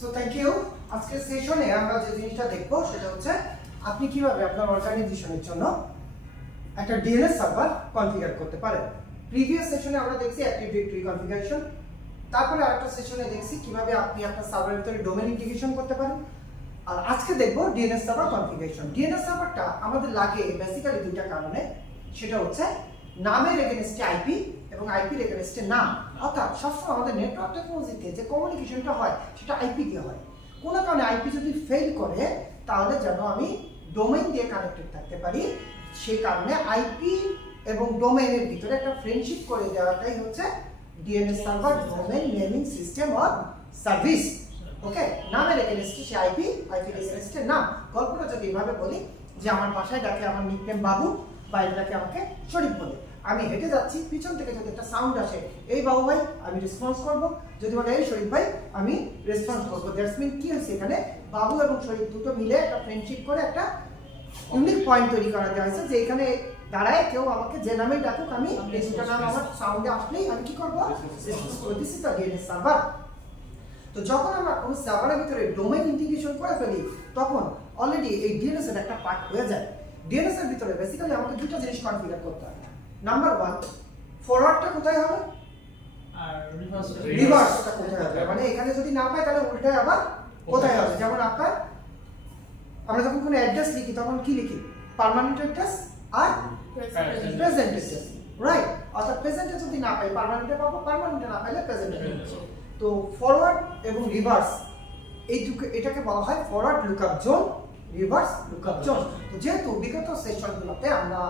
So thank you. আজকের সেশনে আমরা যে জিনিসটা দেখব সেটা হচ্ছে আপনি কিভাবে আপনার অর্গানাইজেশনের জন্য একটা ডিএনএস সার্ভার কনফিগার করতে পারেন। প্রিভিয়াস সেশনে আমরা দেখছি অ্যাক্টিভ ডিরেক্টরি কনফিগারেশন, তারপরে আরেকটা সেশনে দেখছি কিভাবে আপনি আপনার সার্ভারের ভিতরে ডোমেইন ইন্টিগ্রেশন করতে পারেন, আর আজকে দেখব ডিএনএস সার্ভার কনফিগারেশন। ডিএনএস সার্ভারটা আমাদের লাগে বেসিক্যালি দুইটা কারণে। সেটা হচ্ছে নামের এগেইনস্টে আইপি এবং আইপির এগেইনস্টে নাম। অর্থাৎ সবসময় আমাদের নেটওয়ার্ক টেকনোলজিতে যে কমিউনিকেশনটা হয় সেটা আইপি দিয়ে হয়। কোনো কারণে আইপি যদি ফেল করে তাহলে যেন আমি ডোমেইন দিয়ে কানেক্টেড থাকতে পারি, সেই কারণে আইপি এবং ডোমেইনের ভিতরে একটা ফ্রেন্ডশিপ করে দেওয়াটাই হচ্ছে DNS server domain naming system or service. Okay, নামের এগেইনস্টে সে আইপি, আইপির এগেইনস্টে নাম। গল্পটা যদি এভাবে বলি যে আমার বাসায় ডাকে আমার নিকনেম বাবু, বাইরে ডাকে আমাকে শরীফ বলে। আমি হেঁটে যাচ্ছি, পিছন থেকে যদি একটা সাউন্ড আসে এই বাবু ভাই, আমি রেসপন্স করব। যদি বলে এই শরীফ ভাই, আমি রেসপন্স করব। দ্যাটস মিন কি হচ্ছে এখানে বাবু এবং শরীফ দুটো মিলে একটা ফ্রেন্ডশিপ করে একটা ইউনিক পয়েন্ট তৈরি করা হয়েছে যে এখানে দাঁড়ায় কেউ আমাকে যে নামেই ডাকুক আমি এই দুটো নাম আমার সাউন্ডে আসলেই আমি কি করব, রেসপন্স করব। This is the DNS server. তো যখন আমরা কোনো সার্ভারের ভিতরে ডোমেইন ইন্টিগ্রেশন করে ফেলি তখন অলরেডি এই ডিএনএস এর একটা পার্ট হয়ে যায়। ডিএনএস এর ভিতরে বেসিক্যালি আমাকে দুটো জিনিস কনফিগার করতে হয়। নাম্বার 1, ফরওয়ার্ডটা কোথায় হবে আর রিভার্সটা কোথায় হবে। মানে এখানে যদি না পাই তাহলে উল্টায় আবার কোথায় হবে। যেমন আপনার আমরা যখন কোনো অ্যাড্রেস লিখি তখন কি লিখি, পার্মানেন্ট অ্যাড্রেস আর প্রেজেন্ট অ্যাড্রেস, রাইট? অর্থাৎ প্রেজেন্টে যদি না পাই পার্মানেন্টে পাবো, পার্মানেন্টে না পাইলে প্রেজেন্টে পাবো। তো ফরওয়ার্ড এবং রিভার্স এই দুটো, এটাকে বলা হয় forward lookup zone, reverse lookup zone. তো যেহেতু বিগত সেশনগুলোতে আমরা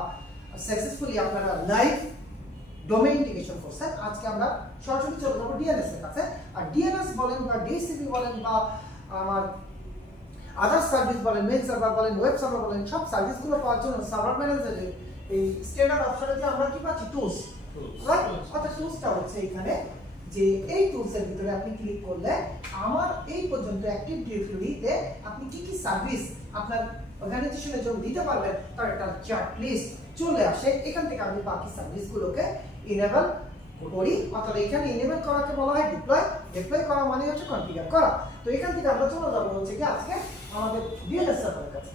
সাকসেসফুলি আপনারা লাইভ ডোমেইন ইন্টিগ্রেশন করছেন, আজকে আমরা সরাসরি চলে যাবো ডিএনএস এর কাছে। আর ডিএনএস বলেন বা ডিসিপি বলেন বা আমার আদার সার্ভিস বলেন, মেইল সার্ভার বলেন, ওয়েব সার্ভার বলেন, সব সার্ভিসগুলো পাওয়ার জন্য সার্ভার ম্যানেজারে এই স্ট্যান্ডার্ড অপশনে যে আমরা কি পাচ্ছি, টুলস। রাইট? অর্থাৎ টুলসটা হচ্ছে এখানে যে এই টুলসের ভিতরে আপনি ক্লিক করলে আমার এই পর্যন্ত অ্যাক্টিভ ডিরেক্টরিতে আপনি কি কি সার্ভিস আপনার অর্গানাইজেশনের জন্য দিতে পারবেন তার একটা চার্ট লিস্ট চলে আসে। এখান থেকে আমি বাকি সার্ভিসগুলোকে ইনেবল করি। অর্থাৎ এখানে ইনেবল করাকে বলা হয় ডিপ্লয়। ডিপ্লয় করা মানে হচ্ছে কনফিগার করা। তো এখান থেকে আমরা চলে যাবো হচ্ছে কি আজকে আমাদের ডিএনএস সার্ভারের কাছে,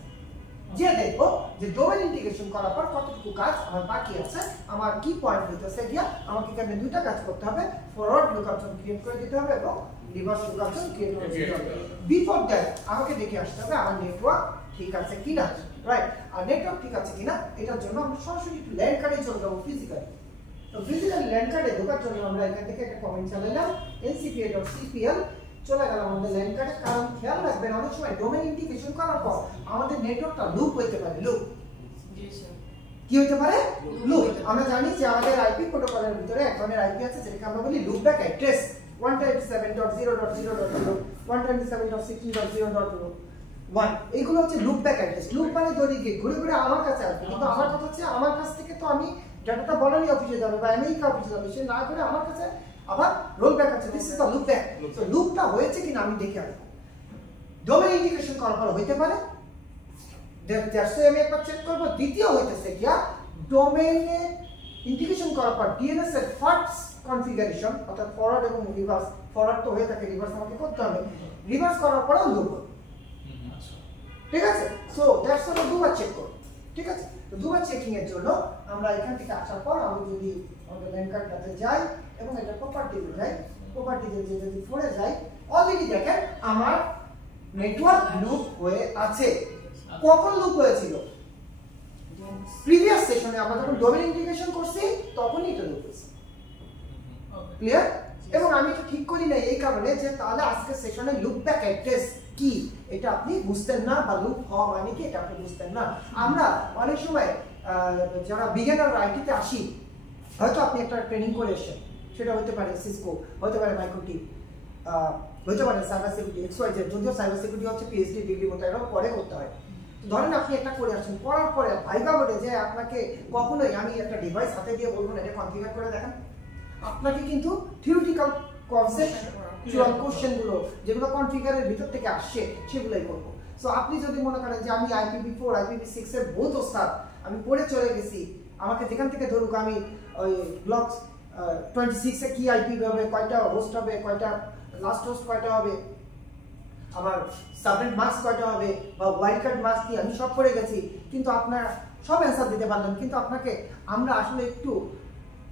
যে দেখবো যে ডোমেইন ইন্টিগ্রেশন করার পর কতটুকু কাজ আমার বাকি আছে, আমার কি পয়েন্ট হইতেছে গিয়া আমাকে এখানে দুইটা কাজ করতে হবে, ফরওয়ার্ড লুকআপ জোন ক্রিয়েট করে দিতে হবে এবং রিভার্স লুকআপ জোন ক্রিয়েট করে দিতে হবে। বিফোর দ্যাট আমাকে দেখে আসতে হবে আমার নেটওয়ার্ক ঠিক আছে কিনা, রাইট? আর নেটওয়ার্ক ঠিক আছে কিনা এটার জন্য আমরা সরাসরি একটু ল্যান্ড কার্ডে চলে যাবো ফিজিক্যালি। তো ফিজিক্যালি ল্যান্ড কার্ডে ঢোকার জন্য আমরা এখান থেকে একটা কমেন্ট চালাইলাম ncpa.cpl, চলে গেলাম আমাদের ল্যান্ড কার্ডে। কারণ খেয়াল রাখবেন অনেক সময় ডোমেইন ইন্টিগ্রেশন করার পর আমাদের নেটওয়ার্কটা লুপ হইতে পারে। লুপ কি হইতে পারে? লুপ। আমরা জানি যে আমাদের আইপি প্রোটোকলের ভিতরে এক ধরনের আইপি আছে যেটাকে আমরা বলি লুপ ব্যাক অ্যাড্রেস 127.0.0.0 127.16.0.0.1। এইগুলো হচ্ছে লুপ ব্যাক অ্যাড্রেস। লুপ মানে দড়ি গিয়ে ঘুরে ঘুরে আমার কাছে আসবে, কিন্তু আমার কথা হচ্ছে আমার কাছ থেকে তো আমি ডাটাটা বলারই অফিসে যাবে বা আমেরিকা অফিসে যাবে, সে না করে আমার কাছে আবার রোল ব্যাক আছে। This is the loop back. So লুপটা হয়েছে কিনা আমি দেখে আসবো। ডোমেইন ইন্টিগ্রেশন করার পর হইতে পারে, দ্যাটস আমি একবার চেক করব। দ্বিতীয় হইতেছে কি ডোমেইনে ইন্টিগ্রেশন করার পর ডিএনএস এর ফার্স্ট কনফিগারেশন, অর্থাৎ ফরওয়ার্ড এবং রিভার্স। ফরওয়ার্ড তো হয়ে থাকে, রিভার্স আমাকে করতে হবে। রিভার্স করার পরেও লুপ, ঠিক আছে? সো দ্যাটস আমরা দুবার চেক করব, ঠিক আছে? তো দুবার চেকিং এর জন্য আমরা এখান থেকে আসার পর আমি যদি আমাদের ল্যান্ড কার্ডটাতে যাই এবং এটা প্রপার্টিতে যাই, প্রপার্টিতে যদি ফোরে যাই, অলরেডি দেখেন আমার নেটওয়ার্ক লুপ হয়ে আছে। কখন লুপ হয়েছিল? প্রিভিয়াস সেশনে আমরা যখন ডোমেইন ইন্টিগ্রেশন করছি তখনই এটা লুপ হয়েছে। ক্লিয়ার? এবং আমি এটা ঠিক করি না এই কারণে যে তাহলে আজকে সেশনে লুপ ব্যাক অ্যাড্রেস কি এটা আপনি বুঝতেন না, বা লুপ হওয়া মানে কি এটা আপনি বুঝতেন না। আমরা অনেক সময় যারা বিগিনার আইটিতে আসি, হয়তো আপনি একটা ট্রেনিং করে এসেছেন, সেটা হতে পারে সিসকো, হতে পারে মাইক্রোটিক, হতে পারে সাইবার সিকিউরিটি XYZ। যদিও সাইবার সিকিউরিটি হচ্ছে পিএইচডি ডিগ্রি মতো এটাও পরে করতে হয়। ধরেন আপনি একটা করে আসছেন, করার পরে ভাইবা বলে যে আপনাকে কখনোই আমি একটা ডিভাইস হাতে দিয়ে বলবো না এটা কনফিগার করে দেখেন। আপনাকে কিন্তু থিওরিটিক্যাল কনসেপ্ট কোশ্চেনগুলো যেগুলো কনফিগারের ভিতর থেকে আসছে সেগুলোই করবো। সো আপনি যদি মনে করেন যে আমি IPv4 IPv6 এর বহুত ওস্তাদ, আমি পড়ে চলে গেছি, আমাকে যেখান থেকে ধরুক আমি ওই ব্লক 26 এ কি আইপি হবে, কয়টা হোস্ট হবে, কয়টা লাস্ট হোস্ট কয়টা হবে, আমার সাবনেট মার্কস কয়টা হবে বা ওয়াইল্ড কার্ড মার্কস কি, আমি সব করে গেছি, কিন্তু আপনারা সব অ্যান্সার দিতে পারলেন, কিন্তু আপনাকে আমরা আসলে একটু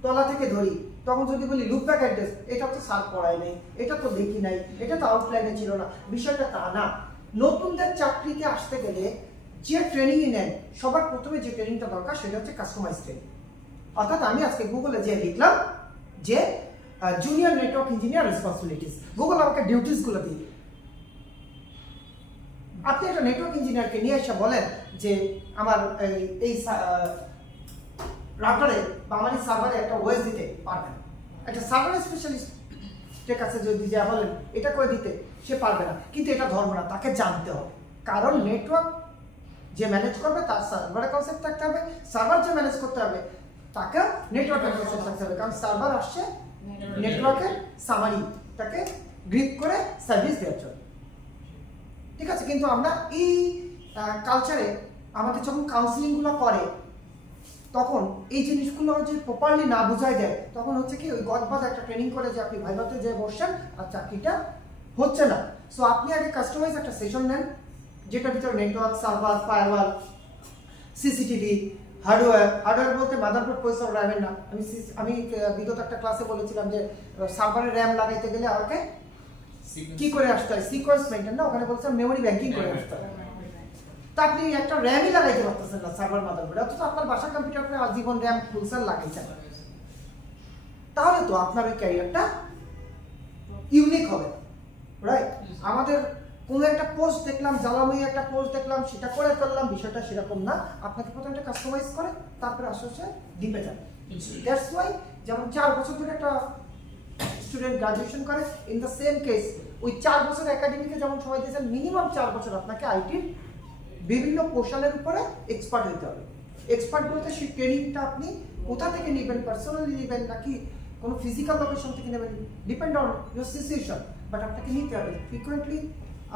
তলা থেকে ধরি, তখন যদি বলি লুপ ব্যাক অ্যাড্রেস, এটা তো স্যার পড়ায় নাই, এটা তো দেখি নাই, এটা তো আউটলাইনে ছিল না, বিষয়টা তা না। নতুনদের চাকরিতে আসতে গেলে যে ট্রেনিংই নেন, সবার প্রথমে যে ট্রেনিংটা দরকার সেটা হচ্ছে কাস্টমাইজ ট্রেনিং। অর্থাৎ আমি আজকে গুগলে যে লিখলাম যে junior network engineer responsibilities, Google আমাকে ডিউটিসগুলো দিয়ে দিবে। আপনি একটা নেটওয়ার্ক ইঞ্জিনিয়ারকে নিয়ে এসে বলেন যে আমার এই রাউটারে বা আমার এই সার্ভারে একটা ওএস দিতে পারবেন, একটা সার্ভার স্পেশালিস্টের কাছে যদি যা বলেন এটা করে দিতে, সে পারবে না, কিন্তু এটা ধর্ম না, তাকে জানতে হবে। কারণ নেটওয়ার্ক যে ম্যানেজ করবে তার সার্ভারের কনসেপ্ট থাকতে হবে, সার্ভার যে ম্যানেজ করতে হবে তাকে নেটওয়ার্কের কনসেপ্ট থাকতে হবে, কারণ সার্ভার আসছে নেটওয়ার্কের সামারি তাকে গ্রিপ করে সার্ভিস দেওয়ার জন্য। ঠিক আছে, কিন্তু আমরা এই কালচারে আমাদের যখন কাউন্সিলিংগুলো করে তখন এই জিনিসগুলো যদি প্রপারলি না বোঝাই যায়, তখন হচ্ছে কি ওই গদবাদ একটা ট্রেনিং করে যে আপনি ভাইভাতে যে বসছেন আর চাকরিটা হচ্ছে না। সো আপনি আগে কাস্টমাইজ একটা সেশন নেন, যেটার ভিতরে network, server, firewall, CCTV, hardware বলতে মাদারবোর্ড পয়সা র্যামের না। আমি বিগত একটা ক্লাসে বলেছিলাম যে সার্ভারে র্যাম লাগাইতে গেলে আমাকে কি করে আসতে হয়, সিকোয়েন্স মেইনটেইন না, ওখানে বলছিলাম মেমোরি ব্যাংকিং করে আসতে হয়। তা আপনি একটা র্যামই লাগাইতে পারতেছেন না সার্ভার মাদারবোর্ডে, অথচ আপনার বাসার কম্পিউটারে আজীবন র্যাম ফুলসার লাগাইছেন, তাহলে তো আপনার ওই ক্যারিয়ারটা ইউনিক হবে, রাইট? আমাদের কোনো একটা পোস্ট দেখলাম, জ্বালাময়ী একটা পোস্ট দেখলাম, সেটা করে ফেললাম, বিষয়টা সেরকম না। আপনাকে প্রথমে একটা কাস্টমাইজ করে তারপরে আসলে ডিপে যান। দ্যাটস ওয়াই যেমন 4 বছর ধরে একটা স্টুডেন্ট গ্রাজুয়েশন করে, ইন দ্য সেম কেস ওই 4 বছর একাডেমিকে যেমন সময় দিয়েছেন, মিনিমাম 4 বছর আপনাকে আইটির বিভিন্ন পোর্শনের উপরে এক্সপার্ট হতে হবে। এক্সপার্ট বলতে সেই ট্রেনিংটা আপনি কোথা থেকে নেবেন, পার্সোনালি নেবেন নাকি কোনো ফিজিক্যাল লোকেশন থেকে নেবেন, depend on your situation, but আপনাকে নিতে হবে ফ্রিকুয়েন্টলি,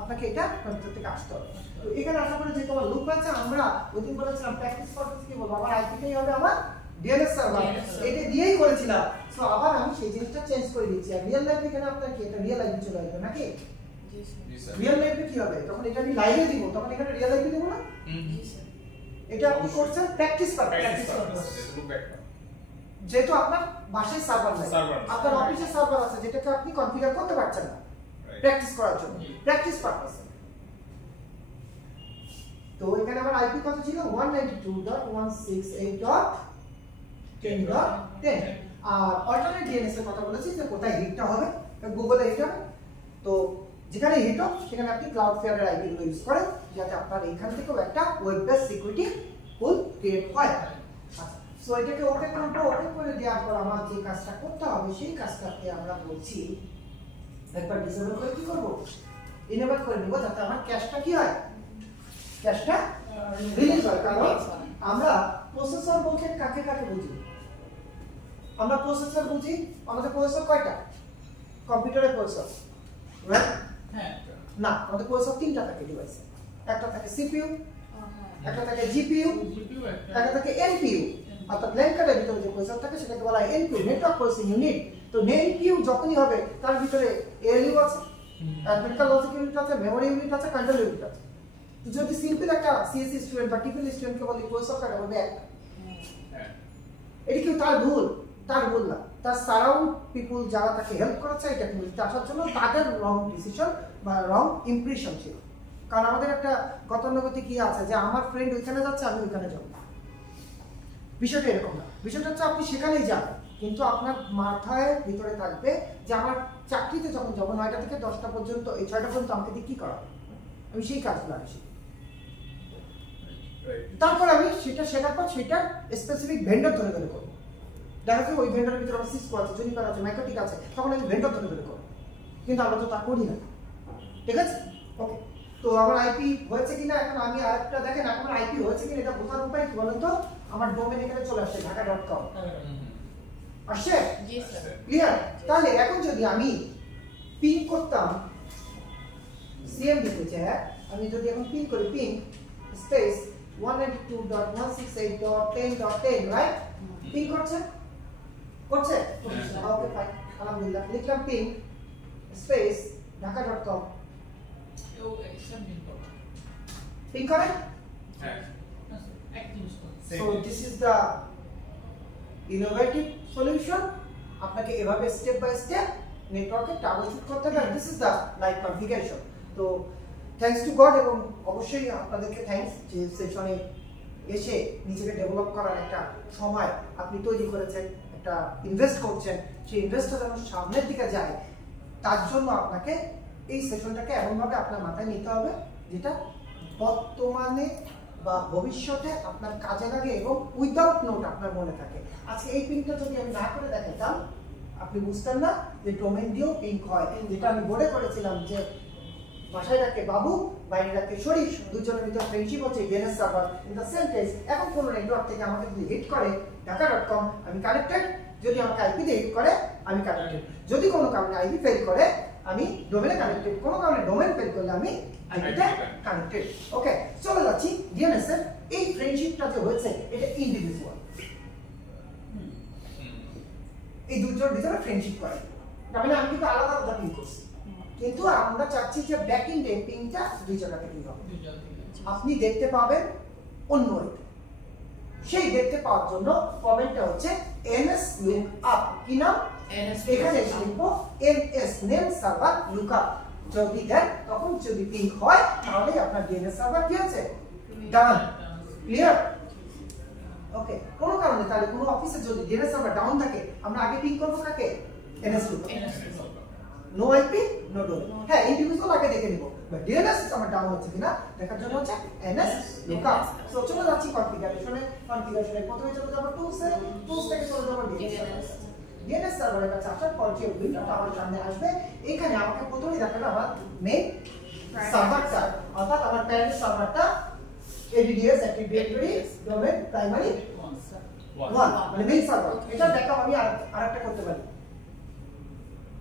আপনাকে এটা কনসেপ্ট থেকে আসতে হবে। তো এখানে আশা করি যে তোমার লুপ আছে, আমরা ওই দিন বলেছিলাম প্র্যাকটিস করতে কি বলবো, আমার আইপিটাই হবে আমার ডিএনএস সার্ভার, এটা দিয়েই করেছিলাম। সো আবার আমি সেই জিনিসটা চেঞ্জ করে দিচ্ছি, আর রিয়েল লাইফে এখানে আপনার কি এটা রিয়েল লাইফে চলে আসবে নাকি? রিয়েল লাইফে কি হবে তখন, এটা আমি লাইভে দিব, তখন এখানে রিয়েল লাইফে দেব না? এটা আপনি করছেন প্র্যাকটিস করতে, যেহেতু আপনার বাসায় সার্ভার নাই, আপনার অফিসে সার্ভার আছে যেটাকে আপনি কনফিগার করতে পারছেন না প্র্যাকটিস করার জন্য, প্র্যাকটিস পারপাস। তো এখানে আমার আইপি কত ছিল? 192.168.10.10। আর অল্টারনেট ডিএনএস এর কথা বলেছি যে কোথায় হিটটা হবে, গুগলে হিট হবে। তো যেখানে হিট হবে সেখানে আপনি ক্লাউডফেয়ার এর আইপি গুলো ইউজ করেন, যাতে আপনার এখান থেকেও একটা ওয়েব বেস সিকিউরিটি পুল ক্রিয়েট হয়। আচ্ছা, সো এটাকে ওকে করে দেওয়ার পর আমার যে কাজটা করতে হবে সেই কাজটাকে আমরা বলছি একবার ডিসেবল করে কি করব, ইনেবল করে নিব, যাতে আমার ক্যাশটা কি হয়, ক্যাশটা রিলিজ হয়। কারণ আমরা প্রসেসর বলতে কাকে কাকে বুঝি? আমরা প্রসেসর বুঝি, আমাদের প্রসেসর কয়টা? কম্পিউটারের প্রসেসর, রাইট? হ্যাঁ না, আমাদের প্রসেসর 3টা থাকে ডিভাইসে, একটা থাকে সিপিইউ, একটা থাকে জিপিইউ, একটা থাকে এনপিইউ। অর্থাৎ ল্যান কার্ডের ভিতরে যে প্রসেসর থাকে সেটাকে বলা হয় এনপিইউ, নেটওয়ার্ক প্রসেসিং ইউনিট। তো এনপিইউ যখনই হবে তার ভিতরে এএলইউ আছে, ক্রিটিক্যাল লজিক ইউনিট আছে, মেমোরি ইউনিট আছে, কন্ট্রোল ইউনিট আছে। তো যদি সিম্পল একটা সিএসসি স্টুডেন্ট বা টিপিএল স্টুডেন্টকে বলি প্রসেসর কার্ড হবে একটা, এটা কি তার ভুল? তার ভুল না, তার সারাউন্ড পিপল যারা তাকে হেল্প করেছে এই টেকনোলজিতে আসার জন্য, তাদের রং ডিসিশন বা রং ইমপ্রেশন ছিল। কারণ আমাদের একটা গতানুগতিক কি আছে যে আমার ফ্রেন্ড ওইখানে যাচ্ছে আমি ওইখানে যাবো, বিষয়টা এরকম না। বিষয়টা হচ্ছে আপনি সেখানেই যান, কিন্তু আপনার মাথায় ভিতরে থাকবে যে আমার চাকরিতে যখন যাবো 9টা থেকে 10টা পর্যন্ত, এই 6টা পর্যন্ত আমাকে দিয়ে কি করা, আমি সেই কাজগুলো আগে শিখি। তারপর আমি সেটা শেখার পর সেটা স্পেসিফিক ভেন্ডর ধরে ধরে করবো। দেখা যাচ্ছে ওই ভেন্ডরের ভিতরে আমার সিসকো আছে, জুনিপার আছে, মাইক্রোটিক আছে, তখন আমি ভেন্ডর ধরে ধরে করবো, কিন্তু আমরা তো তা করি না। ঠিক আছে, ওকে। তো আমার আইপি হয়েছে কিনা, এখন আমি আরেকটা দেখেন এখন আইপি হয়েছে কিনা এটা বোঝার উপায় কি বলেন তো? আমার ডোমেন এখানে চলে আসছে dhaka.com, আসছে ক্লিয়ার? তাহলে এখন যদি আমি পিং করতাম সিএমডি তে, আমি যদি এখন পিং করি পিং স্পেস 192.168.10.10, রাইট? পিং করছে ওকে ফাইন, আলহামদুলিল্লাহ। লিখলাম ping space dhaka.com, Think of it. So this is the innovative solution. আপনাকে এভাবে স্টেপ বাই স্টেপ নেটওয়ার্কে ট্রাবলশুট করতে হবে। This is the live configuration. তো থ্যাঙ্কস টু গড, এবং অবশ্যই আপনাদেরকে থ্যাঙ্কস যে সেশনে এসে নিজেকে ডেভেলপ করার একটা সময় আপনি তৈরি করেছেন, একটা ইনভেস্ট করছেন। সেই ইনভেস্টটা যেন সামনের দিকে যায়, তার জন্য আপনাকে এই সেশনটাকে এমনভাবে আপনার মাথায় নিতে হবে যেটা বর্তমানে বা ভবিষ্যতে আপনার কাজে লাগে এবং উইদাউট নোট আপনার মনে থাকে। আজকে এই পিনটা যদি আমি না করে দেখাতাম আপনি বুঝতেন না যে ডোমেন দিয়েও পিঙ্ক হয়, যেটা আমি বোর্ডে করেছিলাম যে বাসায় রাখে বাবু, বাইরে রাখে শরীফ, দুজনের ভিতরে ফ্রেন্ডশিপ হচ্ছে DNS server in the sentence. এখন কোনো নেটওয়ার্ক থেকে আমাকে যদি হিট করে ঢাকা.com আমি কানেক্টেড, যদি আমাকে আইপি দিয়ে হিট করে আমি কানেক্টেড, যদি কোনো কারণে আইপি ফেল করে আমি ডোমেনে কানেক্টেড, কোনো কারণে ডোমেন ফেল করলে আমি আইপিতে কানেক্টেড। ওকে, চলে যাচ্ছি ডিএনএস এর এই ফ্রেন্ডশিপটা যে হয়েছে এটা ইন্ডিভিজুয়াল, এই দুটোর ভিতরে ফ্রেন্ডশিপ করে, তার মানে আমি কিন্তু আলাদা আলাদা পিং করছি, কিন্তু আমরা চাচ্ছি যে ব্যাক এন্ডে পিংটা দুই জায়গা থেকে হবে। আপনি দেখতে পাবেন অন্য একটা, সেই দেখতে পাওয়ার জন্য কমেন্টটা হচ্ছে ns lookup। কি নাম? এখানে এসে লিখবো ns name server lookup। যদি দেন তখন যদি পিং হয় তাহলে আপনার ডিএনএস সার্ভার কি আছে, ডাউন। ক্লিয়ার? ওকে, কোন কারণে তাহলে কোন অফিসে যদি ডিএনএস সার্ভার ডাউন থাকে আমরা আগে পিং করব কাকে? ns lookup। No IP no domain. হ্যাঁ, ইন্ডিভিজুয়াল আগে দেখে নিব, বাট ডিএনএস আমার ডাউন হচ্ছে কিনা দেখার জন্য হচ্ছে ns lookup। সো চলে যাচ্ছি কনফিগারেশনে। কনফিগারেশনে প্রথমে চলে যাব টুলসে, টুলস থেকে চলে যাব ডিএনএস। ডিএনএস সার্ভারের কাছে আসার পর যে উইন্ডোটা আমার সামনে আসবে, এখানে আমাকে প্রথমেই দেখাবে আমার মেইন সার্ভারটা, অর্থাৎ আমার প্যারেন্ট সার্ভারটা ADDS active directory domain primary 1 মানে মেইন সার্ভার। এটা ব্যাকআপ আমি আরেকটা করতে পারি,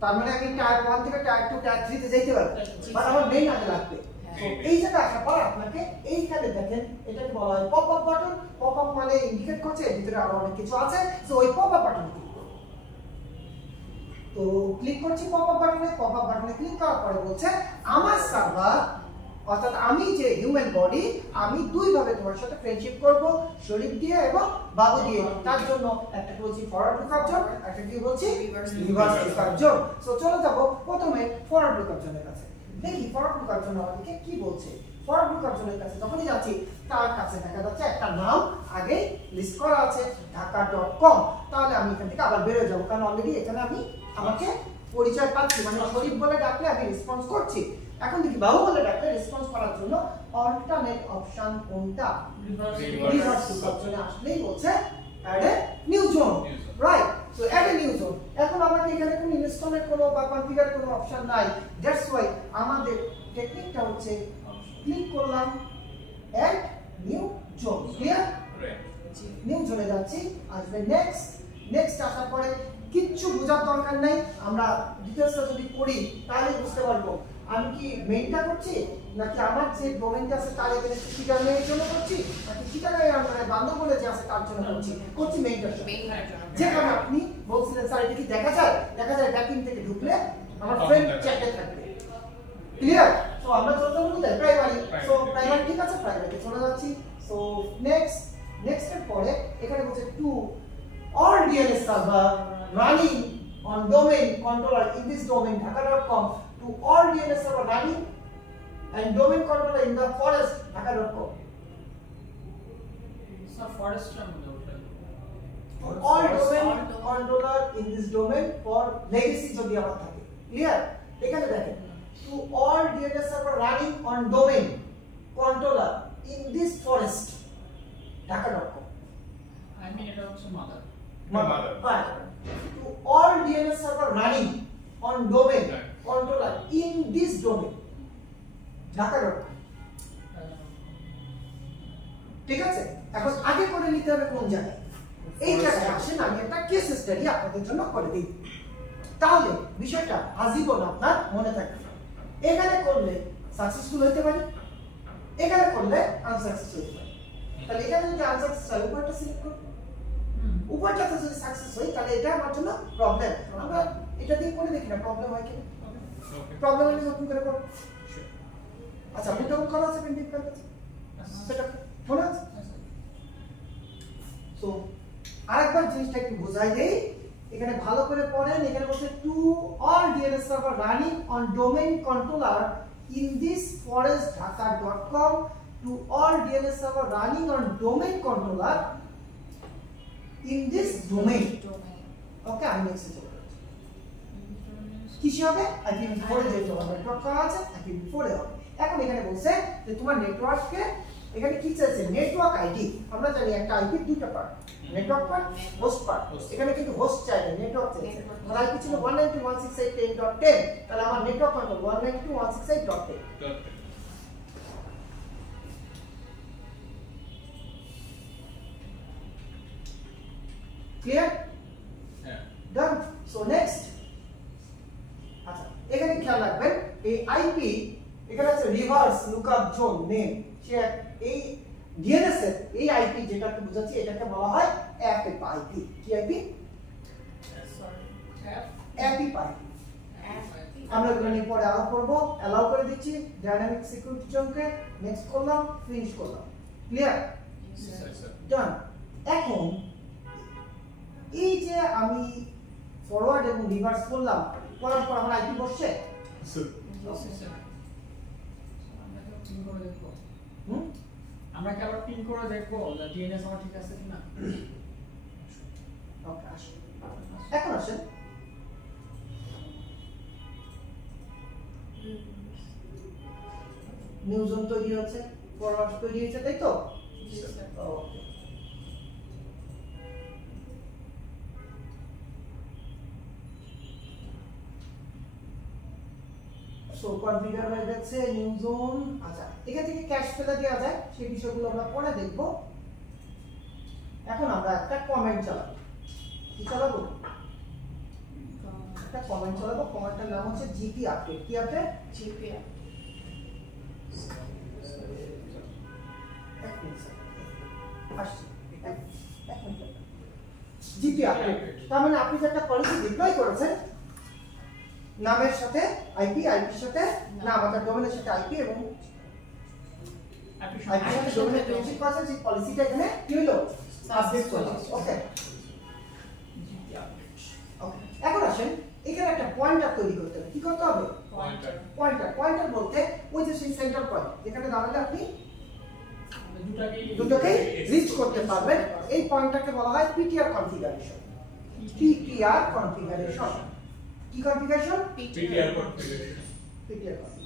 তার মানে আমি টায়ার 1 থেকে টায়ার 2 টায়ার 3 তে যেতে পারবো, বাট আমার মেইন আগে লাগবে। তো এই জায়গা আসার পর আপনাকে এইখানে দেখেন এটাকে বলা হয় pop up button. Pop up মানে ইন্ডিকেট করছে এর ভিতরে আরো অনেক কিছু আছে। সো ওই পপ আপ বাটন তো ক্লিক করছি পপ আপ বাটনে। পপ আপ বাটনে ক্লিক করার পরে বলছে আমার সার্ভার, অর্থাৎ আমি যে হিউম্যান বডি, আমি দুই ভাবে তোমার সাথে ফ্রেন্ডশিপ করব, শরীফ দিয়ে এবং বাবু দিয়ে। তার জন্য একটা বলছি ফরওয়ার্ড লুকআপ জোন, একটা কি বলছি রিভার্স লুকআপ জোন। সো চলে যাব প্রথমে ফরওয়ার্ড লুকআপ জোনের কাছে, দেখি ফরওয়ার্ড লুকআপ জোন আমাদেরকে কি বলছে। ফরওয়ার্ড লুকআপ জোনের কাছে যখনই যাচ্ছি তার কাছে দেখা যাচ্ছে একটা নাম আগে লিস্ট করা আছে ঢাকা.com। তাহলে আমি এখান থেকে আবার বের হয়ে যাব, কারণ অলরেডি এখানে আমি আমাকে পরিচয় পাচ্ছি, মানে শরীফ বলে ডাকলে আমি রেসপন্স করছি। এখন দেখি বাবু বলে ডাকলে রেসপন্স করার জন্য অল্টারনেট অপশন কোনটা? রিভার্স লুকআপ জোনে আসলেই বলছে add a new zone, right? So add a new zone. এখন আমাকে এখানে কোনো ইনস্টলের কোনো বা কনফিগার কোনো অপশন নাই, দ্যাটস ওয়াই আমাদের টেকনিকটা হচ্ছে ক্লিক করলাম add new zone. Clear? New জোনে যাচ্ছি, আসবে নেক্সট। নেক্সট আসার পরে কিচ্ছু বোঝার দরকার নাই, আমরা ডিটেইলসটা যদি পড়ি তাহলে বুঝতে পারবো আমি কি মেইনটা করছি নাকি আমার যে ডোমেইনটা আছে তার এখানে ঠিকানার জন্য করছি, নাকি ঠিকানায় আমরা বান্দরবনে যে আছে তার জন্য করছি মেইনটার জন্য। যেখানে আপনি বলছিলেন স্যার এটা কি দেখা যায়? দেখা যায় ব্যাকিং থেকে ঢুকলে আমার ফ্রেন্ড চ্যাটে থাকবে। ক্লিয়ার? সো আমরা চলে যাব কোথায়? প্রাইমারি। সো প্রাইমারি ঠিক আছে, প্রাইমারিতে চলে যাচ্ছি। সো নেক্সট, নেক্সটের পরে এখানে বলছে two all DNS server running on domain controller in this domain dhaka.com to all DNS server running and domain controller in the forest dhaka.com. So forest all domain controller in this domain for legacy jodi amar thake. Clear? এখানে দেখেন to all DNS server running on domain controller in this forest dhaka.com. I mean it also mother. But to all DNS server running on domain controller in this domain ঢাকা.com। ঠিক আছে, এখন আগে করে নিতে হবে কোন জায়গায়। এই জায়গায় আসেন আমি একটা কেস স্টাডি আপনাদের জন্য করে দিই, তাহলে বিষয়টা আজীবন আপনার মনে থাকবে। এখানে করলে সাকসেসফুল হতে পারে, এখানে করলে আনসাকসেসফুল হতে পারে। তাহলে এখানে যদি আনসাকসেসফুল হয় উপরটা সিলেক্ট করব, উপরটাতে যদি সাকসেস হয় তাহলে এটা আমার জন্য প্রবলেম। আমরা এটা দিয়ে করে দেখি না প্রবলেম হয় কিনা। প্রবলেম হলে নতুন করে করব। আচ্ছা বুটআউট করা আছে প্রিন্টিং কাজ আছে সেটা মনে আছে সো আরেকবার জিনিসটা একটু বোঝাই দেই এখানে ভালো করে পড়েন এখানে বলছে to all DNS server running on domain controller in this forestdhaka.com to all DNS server running on domain controller in this domain okay আমি নেক্সট চলে যাব কিসে হবে IPv4 এ যে তোমার নেটওয়ার্ক করা আছে IPv4 এ হবে এখন এখানে বলছে যে তোমার নেটওয়ার্ককে এখানে কি চাইছে নেটওয়ার্ক আইডি আমরা জানি একটা আইপি দুটো part network part host part এখানে কিন্তু হোস্ট চাই না নেটওয়ার্ক চাইছে আমার আইপি ছিল 192.168.10 তাহলে আমার নেটওয়ার্ক কত 192.168.10 ক্লিয়ার হ্যাঁ ডান সো নেক্সট আচ্ছা এখানে খেয়াল রাখবেন এই আইপি এখানে আছে রিভার্স লুকআপ জোন নেম সে এই ডিএনএস এর এই আইপি যেটাকে বোঝাচ্ছি এটাকে বলা হয় অ্যাপ আইপি কি আইপি অ্যাপ আইপি আমরা এগুলো নিয়ে পরে আলাপ করব অ্যালাউ করে দিচ্ছি ডাইনামিক সিকিউরিটি জোনকে নেক্সট করলাম ফিনিশ করলাম ক্লিয়ার ডান এখন এই যে আমি ফরওয়ার্ড এবং রিভার্স করলাম করার পর আমার আইপি বসছে আমরা কি আবার পিন করে দেখবো যে ডিএনএস আমার ঠিক আছে কিনা ওকে আসুন এখন আসেন নিউ জোন তৈরি হচ্ছে ফরওয়ার্ড তৈরি হয়েছে তাই তো ওকে সো কনফিগার হয়ে গেছে নিউ জোন আচ্ছা এখান থেকে ক্যাশ ফেলে দেওয়া যায় সেই বিষয়গুলো আমরা পরে দেখব এখন আমরা একটা কমেন্ট চালাবো কি চালাবো একটা কমেন্ট চালাবো কমেন্টটার নাম হচ্ছে জিপি আপডেট কি আপডেট জিপি জিপি আপডেট তার মানে আপনি যে একটা পলিসি ডিপ্লয় করেছেন নামের সাথে আইপি আইপির সাথে নাম অর্থাৎ ডোমেনের সাথে আইপি এবং আইপির সাথে ডোমেনের প্রিন্সিপ আছে যে পলিসিটা এখানে কি হলো আপডেট করলাম ওকে ওকে এখন আসেন এখানে একটা পয়েন্টার তৈরি করতে হবে কি করতে হবে পয়েন্টার বলতে ওই যে সেই সেন্টার পয়েন্ট যেখানে দাঁড়ালে আপনি দুটোকে রিচ করতে পারবেন এই পয়েন্টটাকে বলা হয় পিটিআর কনফিগারেশন পিটিআর কনফিগারেশন কি configuration PTR configuration PTR configuration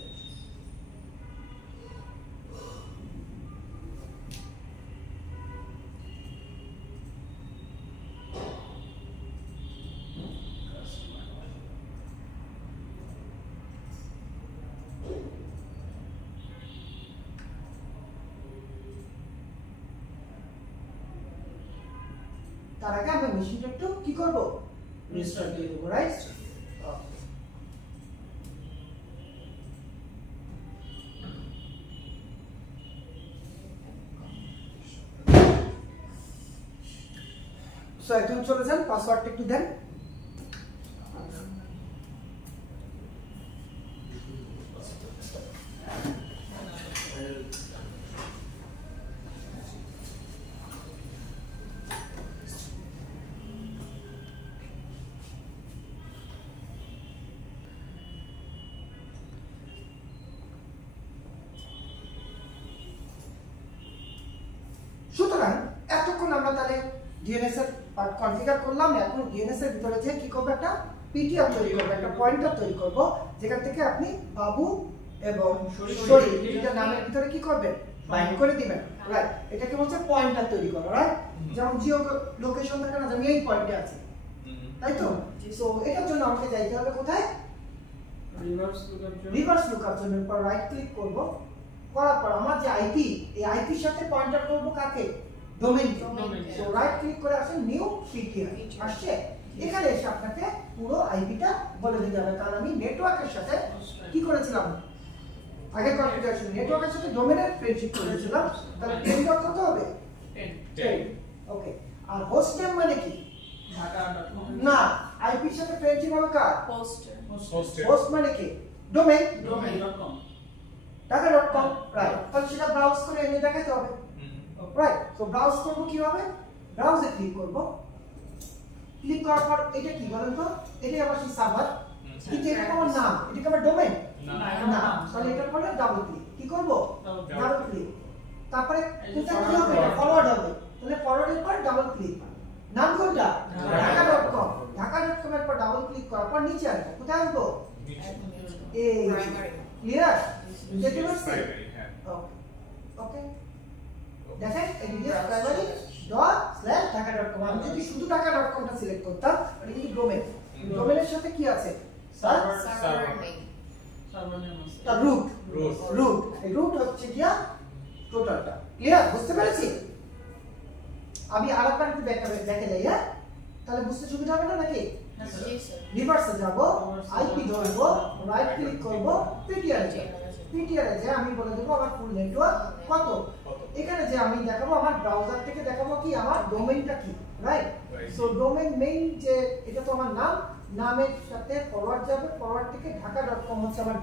তার আগে আমরা মেশিনটা একটু কি করব রিস্টার্ট দিয়ে দেবো রাইট সো একদম চলে যান পাসওয়ার্ডটা একটু দেন সুতরাং এতক্ষণ আমরা তাহলে ডিএনএস এর পার্ট কনফিগার করলাম এখন ডিএনএস এর ভিতরে যে কি করব একটা পিটিআর তৈরি করব একটা পয়েন্টার তৈরি করব যেখান থেকে আপনি বাবু এবং শরীর দুইটা নামের ভিতরে কি করবেন বাইন্ড করে দিবেন রাইট এটাকে বলছে পয়েন্টার তৈরি করা রাইট যেমন জিও লোকেশন থাকে না আমি এই পয়েন্টে আছি তাই তো সো এটার জন্য আমাকে যাইতে হবে কোথায় রিভার্স লুকআপ জন্য পর রাইট ক্লিক করব করার পর আমার যে আইপি এই আইপির সাথে পয়েন্টার করব কাকে ডোমেইন সো রাইট ক্লিক করে আসেন নিউ পিটিআর আসছে এখানে এসে আপনাকে পুরো আইপিটা বলে দিতে হবে কারণ আমি নেটওয়ার্কের সাথে কি করেছিলাম আগে কনফিগারেশন নেটওয়ার্কের সাথে ডোমেইনের ফ্রেন্ডশিপ করেছিলাম তাহলে 10 ডট কত হবে 10 ওকে আর হোস্ট নেম মানে কি না আইপির সাথে ফ্রেন্ডশিপ হবে কার হোস্ট মানে কি ডোমেইন domain.com ঢাকা.com রাইট তাহলে সেটা ব্রাউজ করে এনে দেখাতে হবে রাইট সো ব্রাউজ করব কিভাবে ব্রাউজে ক্লিক করব ক্লিক করার পর এটা কি বলেন তো এটা আবার সেই সার্ভার কিন্তু এটা আমার নাম এটা আমার ডোমেইন না তাহলে এটার পরে ডাবল ক্লিক কি করব ডাবল ক্লিক তারপরে এটা কি হবে ফরওয়ার্ড হবে তাহলে ফরওয়ার্ডের পর ডাবল ক্লিক নাম কোনটা ঢাকা.com ঢাকা.com এর পর ডাবল ক্লিক করার পর নিচে আসবো কোথায় আসবো এই ক্লিয়ার দেখতে পাচ্ছেন ওকে দেখেন এডিএস প্রাইমারি ./ঢাকা.com আমি যদি শুধু ঢাকা.com টা সিলেক্ট করতাম এটা কিন্তু ডোমেইনের সাথে কি আছে সার্ভার নেম তা রুট এই রুট হচ্ছে গিয়া টোটালটা ক্লিয়ার বুঝতে পেরেছি আমি আরেকবার একটু দেখে যাই হ্যাঁ তাহলে বুঝতে সুবিধা হবে না নাকি রিভার্সে যাব আইপি ধরব রাইট ক্লিক করব পিটিআর এ যে আমি বলে দেব আমার ফুল নেটওয়ার্ক কত এখানে যে আমি দেখাবো আমার ব্রাউজার থেকে দেখাবো কি আমার ডোমেইনটা কি রাইট সো ডোমেইন মেইন যে এটা তো আমার নামের সাথে ফরওয়ার্ড যাবে ফরওয়ার্ড থেকে ঢাকা.com হচ্ছে আমার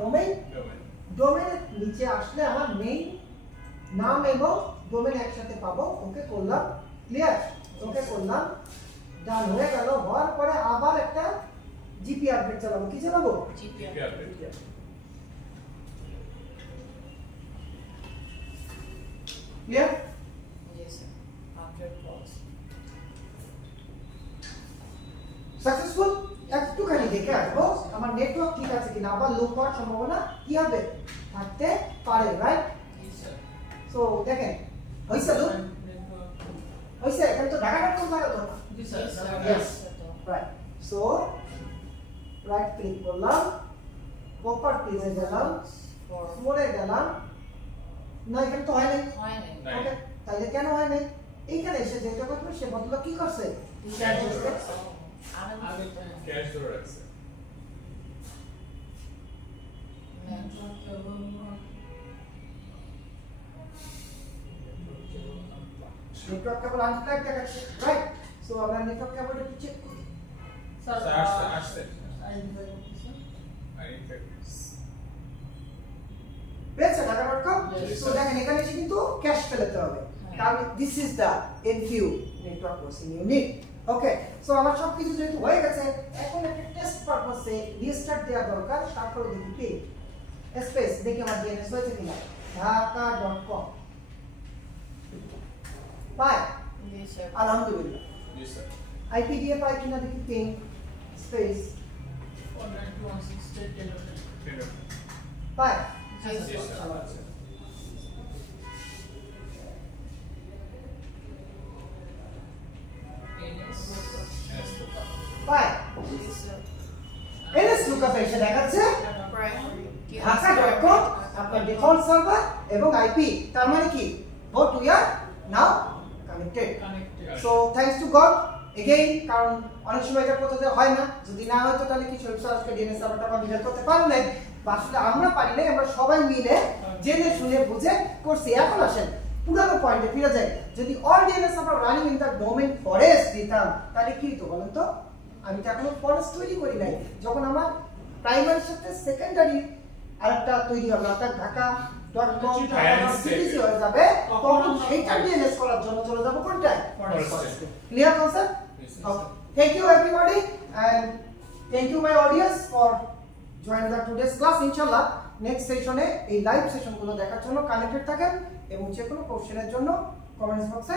ডোমেইনের নিচে আসলে আমার মেইন নাম এবং ডোমেইন একসাথে পাবো ওকে করলাম ক্লিয়ার ওকে করলাম ডান হয়ে গেল হওয়ার পরে আবার একটা জিপি আপডেট চালাবো কি চালাবো GP update clear Yes, sir. After pause. Successful একটুখানি দেখে আসবো আমার নেটওয়ার্ক ঠিক আছে কিনা আবার লো হওয়ার সম্ভাবনা কি হবে থাকতে পারে রাইট Yes, sir. সো দেখেন হইছে তো হইছে এখানে তো ঢাকা.com থাকা তো Yes, sir. Yes. Right so right click করলাম প্রপার্টিজে গেলাম মোরে গেলাম না এখানে তো হয় নাই ওকে তাহলে কেন হয় নাই এইখানে এসে যেটা করবে সে বদলা কি করছে ক্যাশ ধরে রাখছে নেটওয়ার্ক কেবল আনফ্ল্যাগ দেখাচ্ছে রাইট সো আমরা নেটওয়ার্ক কেবলটা একটু চেক করি আসছে পেয়েছে ঢাকা.com সো দেখেন এখানে এসে কিন্তু ক্যাশ ফেলতে হবে কারণ this is the এনকিউ network processing unit okay so আমার সব কিছু যেহেতু হয়ে গেছে এখন একটা টেস্ট পারপাসে রিস্টার্ট দেওয়া দরকার তারপরে দেখি কি স্পেস দেখি আমার ডিএনএস হয়েছে কিনা ঢাকা.com পাই Yes, sir. আলহামদুলিল্লাহ জি স্যার আইপি দিয়ে পাই কিনা দেখি পিং স্পেস 491.6.10 পাই Yes, জি sir. স্যার পাই Yes, sir. এনএস লুকআপ এসে দেখাচ্ছে Primary. ঢাকা.com আপনার ডিফল্ট সার্ভার এবং আইপি তার মানে কি both we are now connected so thanks to God again কারণ অনেক সময় এটা কোথাও হয় না যদি না হয়তো তাহলে কিছু ওয়েবসাইটকে ডিএনএস সার্ভারটা কনফিগার করতে পারলেন বা আসলে আমরা পারি না আমরা সবাই মিলে জেনে শুনে বুঝে করছি এখন আসেন পুরানো পয়েন্টে ফিরে যাই যদি all DNS server running in the domain forest দিতাম তাহলে কি হতো বলেন তো আমি তো এখনো ফরেস্ট তৈরি করি নাই যখন আমার প্রাইমারির সাথে সেকেন্ডারি আরেকটা তৈরি হবে অর্থাৎ ঢাকা.com সিটিসি হয়ে যাবে তখন সেইটা ডিএনএস করার জন্য চলে যাব কোনটায় clear concept thank you everybody and thank you my audience for join the today's class ইনশাআল্লাহ নেক্সট সেশনে এই লাইভ সেশনগুলো দেখার জন্য কানেক্টেড থাকেন এবং যে কোনো কোশ্চেনের জন্য কমেন্টস বক্সে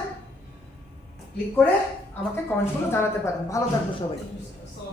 ক্লিক করে আমাকে কমেন্টসগুলো জানাতে পারেন ভালো থাকবেন সবাই So